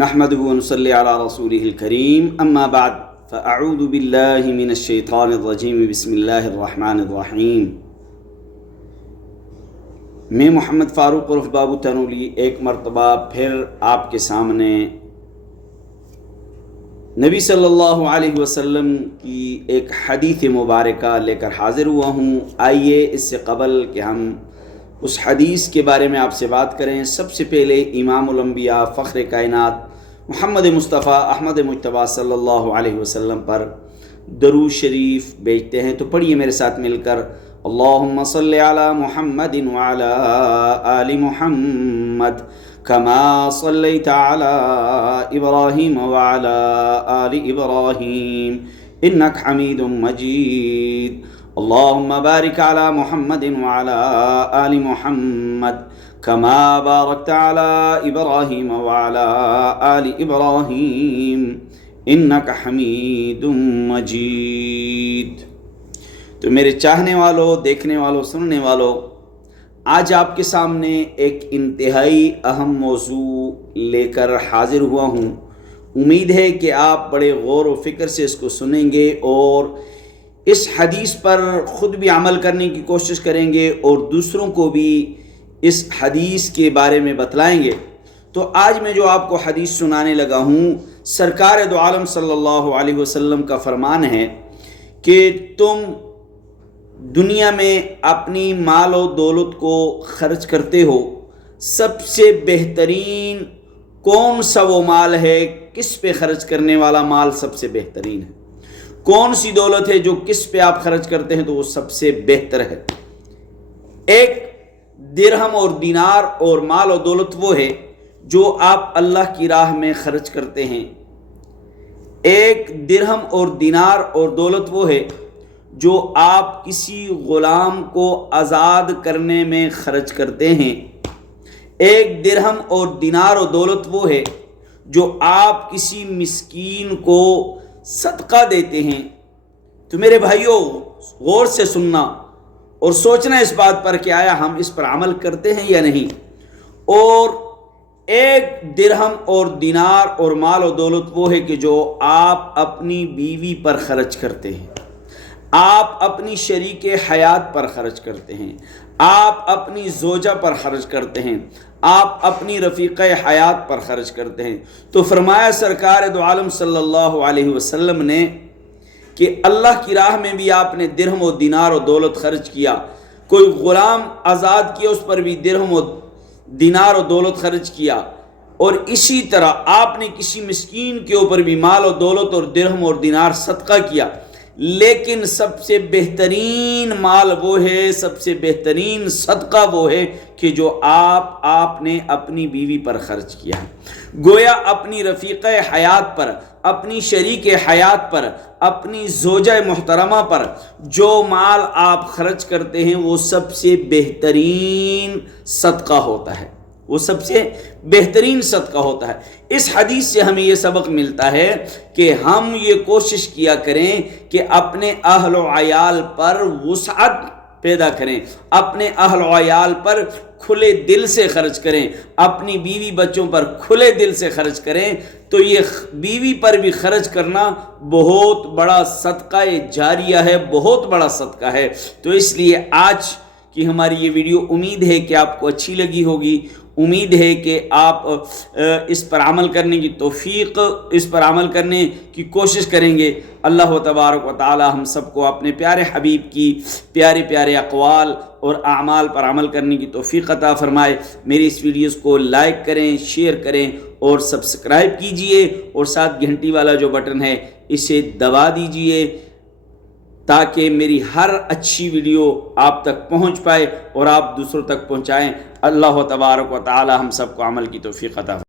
نحمده ونصلي على رسوله الكريم اما بعد فاعوذ بالله من الشیطان الرجیم بسم اللہ الرحمن الرحیم۔ میں محمد فاروق عرف بابو تنولی ایک مرتبہ پھر آپ کے سامنے نبی صلی اللہ علیہ وسلم کی ایک حدیث مبارکہ لے کر حاضر ہوا ہوں۔ آئیے اس سے قبل کہ ہم اس حدیث کے بارے میں آپ سے بات کریں، سب سے پہلے امام الانبیاء فخر کائنات محمد مصطفیٰ احمد مجتبیٰ صلی اللہ علیہ وسلم پر درود شریف بھیجتے ہیں، تو پڑھیے میرے ساتھ مل کر، اللہم صلی علی محمد وعلی آل محمد کما صلیت علی ابراہیم وعلی آل ابراہیم انک حمید مجید، اللہم بارک علی محمد وعلی آل محمد کما بارکت علی ابراہیم وعلی آل ابراہیم انک حمید مجید۔ تو میرے چاہنے والوں، دیکھنے والوں، سننے والوں، آج آپ کے سامنے ایک انتہائی اہم موضوع لے کر حاضر ہوا ہوں۔ امید ہے کہ آپ بڑے غور و فکر سے اس کو سنیں گے اور اس حدیث پر خود بھی عمل کرنے کی کوشش کریں گے اور دوسروں کو بھی اس حدیث کے بارے میں بتلائیں گے۔ تو آج میں جو آپ کو حدیث سنانے لگا ہوں، سرکار دو عالم صلی اللہ علیہ وسلم کا فرمان ہے کہ تم دنیا میں اپنی مال و دولت کو خرچ کرتے ہو، سب سے بہترین کون سا وہ مال ہے، کس پہ خرچ کرنے والا مال سب سے بہترین ہے، کون سی دولت ہے جو کس پہ آپ خرچ کرتے ہیں تو وہ سب سے بہتر ہے۔ ایک درہم اور دینار اور مال و دولت وہ ہے جو آپ اللہ کی راہ میں خرچ کرتے ہیں۔ ایک درہم اور دینار اور دولت وہ ہے جو آپ کسی غلام کو آزاد کرنے میں خرچ کرتے ہیں۔ ایک درہم اور دینار اور دولت وہ ہے جو آپ کسی مسکین کو صدقہ دیتے ہیں۔ تو میرے بھائیوں، غور سے سننا اور سوچنا اس بات پر کہ آیا ہم اس پر عمل کرتے ہیں یا نہیں۔ اور ایک درہم اور دینار اور مال و دولت وہ ہے کہ جو آپ اپنی بیوی پر خرچ کرتے ہیں، آپ اپنی شریک حیات پر خرچ کرتے ہیں، آپ اپنی زوجہ پر خرچ کرتے ہیں، آپ اپنی رفیق حیات پر خرچ کرتے ہیں۔ تو فرمایا سرکار دو عالم صلی اللہ علیہ وسلم نے کہ اللہ کی راہ میں بھی آپ نے درہم و دینار و دولت خرچ کیا، کوئی غلام آزاد کیا اس پر بھی درہم و دینار و دولت خرچ کیا، اور اسی طرح آپ نے کسی مسکین کے اوپر بھی مال و دولت اور درہم اور دینار صدقہ کیا۔ لیکن سب سے بہترین مال وہ ہے، سب سے بہترین صدقہ وہ ہے کہ جو آپ نے اپنی بیوی پر خرچ کیا ہے۔ گویا اپنی رفیق حیات پر، اپنی شریک حیات پر، اپنی زوجہ محترمہ پر جو مال آپ خرچ کرتے ہیں وہ سب سے بہترین صدقہ ہوتا ہے، وہ سب سے بہترین صدقہ ہوتا ہے۔ اس حدیث سے ہمیں یہ سبق ملتا ہے کہ ہم یہ کوشش کیا کریں کہ اپنے اہل و عیال پر وسعت پیدا کریں، اپنے اہل و عیال پر کھلے دل سے خرچ کریں، اپنی بیوی بچوں پر کھلے دل سے خرچ کریں۔ تو یہ بیوی پر بھی خرچ کرنا بہت بڑا صدقہ جاریہ ہے، بہت بڑا صدقہ ہے۔ تو اس لیے آج کی ہماری یہ ویڈیو امید ہے کہ آپ کو اچھی لگی ہوگی، امید ہے کہ آپ اس پر عمل کرنے کی توفیق، اس پر عمل کرنے کی کوشش کریں گے۔ اللہ تبارک و تعالی ہم سب کو اپنے پیارے حبیب کی پیارے پیارے اقوال اور اعمال پر عمل کرنے کی توفیق عطا فرمائے۔ میری اس ویڈیوز کو لائک کریں، شیئر کریں اور سبسکرائب کیجئے، اور ساتھ گھنٹی والا جو بٹن ہے اسے دبا دیجئے تاکہ میری ہر اچھی ویڈیو آپ تک پہنچ پائے اور آپ دوسروں تک پہنچائیں۔ اللہ تبارک و تعالی ہم سب کو عمل کی توفیق عطا فرمائے۔